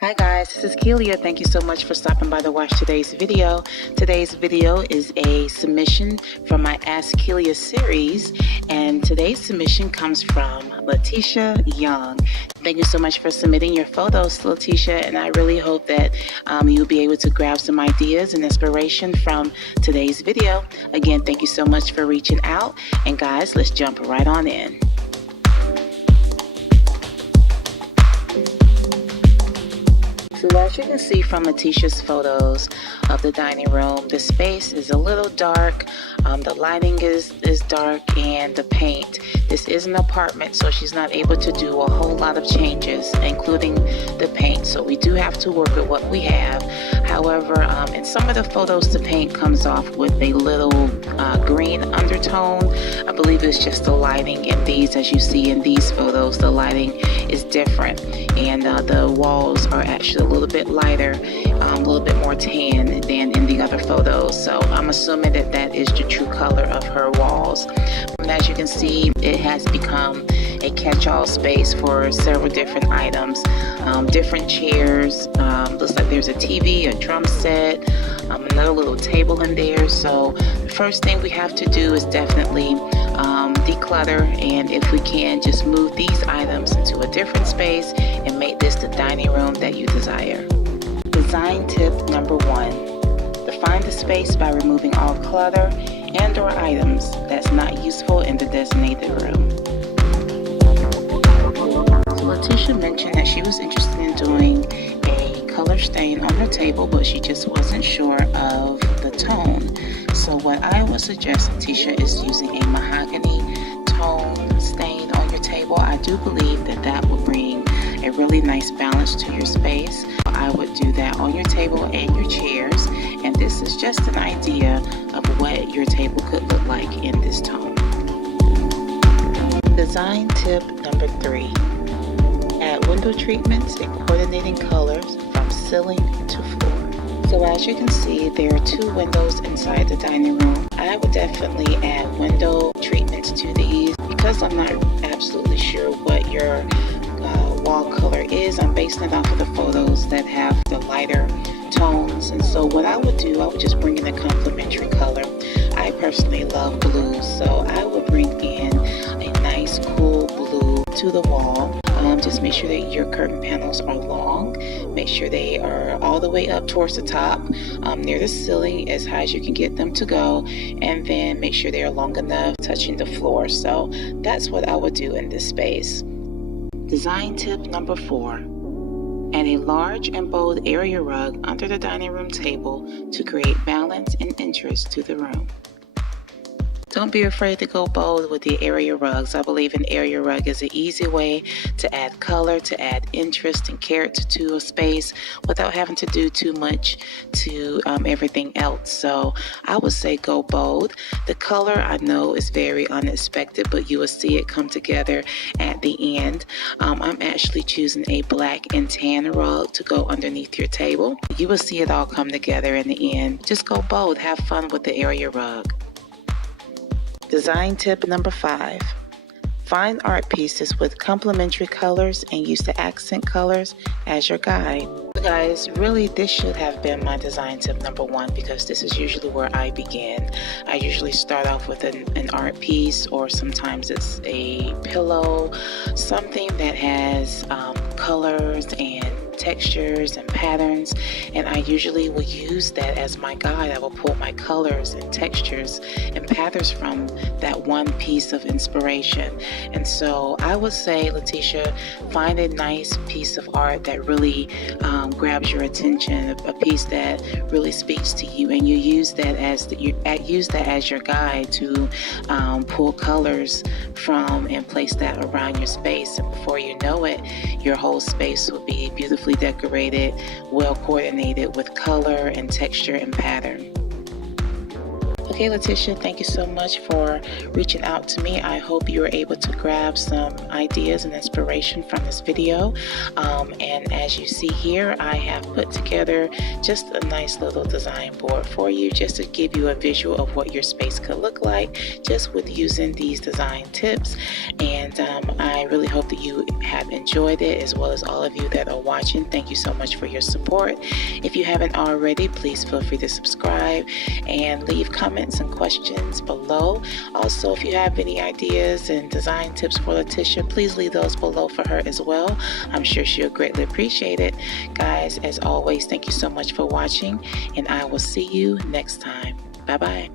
Hi guys, this is Keelia. Thank you so much for stopping by to watch today's video. Today's video is a submission from my Ask Keelia series, and today's submission comes from Letitia Young. Thank you so much for submitting your photos, Letitia, and I really hope that you'll be able to grab some ideas and inspiration from today's video. Again, thank you so much for reaching out, and guys, let's jump right on in. So as you can see from Letitia's photos of the dining room, the space is a little dark, the lighting is dark, and the paint. This is an apartment, so she's not able to do a whole lot of changes, including the paint. So we do have to work with what we have. However, in some of the photos, the paint comes off with a little green undertone. I believe it's just the lighting in these. As you see in these photos, the lighting is different, and the walls are actually a little bit lighter, a little bit more tan than in the other photos. So I'm assuming that that is the true color of her walls. And as you can see, it has become a catch-all space for several different items, different chairs. Looks like there's a TV, a drum set, another little table in there. So the first thing we have to do is definitely declutter, and if we can, just move these items into a different space and make this the dining room that you desire. Design tip number 1. Define the space by removing all clutter and or items that's not useful in the designated room. So Letitia mentioned that she was interested in doing a color stain on her table, but she just wasn't sure of the tone. So what I would suggest, Letitia, is using a mahogany tone stain on your table. I do believe that that will bring a really nice balance to your space. I would do that on your table and your chairs, and this is just an idea of what your table could look like in this tone. Design tip number 3. Add window treatments and coordinating colors from ceiling to floor. So as you can see, there are 2 windows inside the dining room. I would definitely add window treatments to these because I'm not absolutely sure what your wall color is. I'm basing it off of the photos that have the lighter tones, and so what I would do, I would just bring in a complementary color. I personally love blue, so I would bring in a nice cool blue to the wall. Just make sure that your curtain panels are long. Make sure they are all the way up towards the top, near the ceiling, as high as you can get them to go, and then make sure they are long enough touching the floor. So that's what I would do in this space. Design tip number 4. Add a large and bold area rug under the dining room table to create balance and interest to the room. Don't be afraid to go bold with the area rugs. I believe an area rug is an easy way to add color, to add interest and character to a space without having to do too much to everything else. So I would say go bold. The color, I know, is very unexpected, but you will see it come together at the end. I'm actually choosing a black and tan rug to go underneath your table. You will see it all come together in the end. Just go bold. Have fun with the area rug. Design tip number 5. Find art pieces with complementary colors and use the accent colors as your guide. So guys, really this should have been my design tip number 1, because this is usually where I begin. I usually start off with an art piece, or sometimes it's a pillow, something that has colors and textures and patterns, and I usually will use that as my guide. I will pull my colors and textures and patterns from that one piece of inspiration. And so I would say, Letitia, find a nice piece of art that really grabs your attention, a piece that really speaks to you, and you use that as your guide to pull colors from and place that around your space. And before you know it, your whole space will be beautifully decorated, well coordinated with color and texture and pattern. Okay, Letitia, thank you so much for reaching out to me. I hope you were able to grab some ideas and inspiration from this video. And as you see here, I have put together just a nice little design board for you, just to give you a visual of what your space could look like just with using these design tips. And I really hope that you have enjoyed it, as well as all of you that are watching. Thank you so much for your support. If you haven't already, please feel free to subscribe and leave comments and questions below. Also, if you have any ideas and design tips for Letitia, please leave those below for her as well. I'm sure she'll greatly appreciate it. Guys, as always, thank you so much for watching, and I will see you next time. Bye-bye.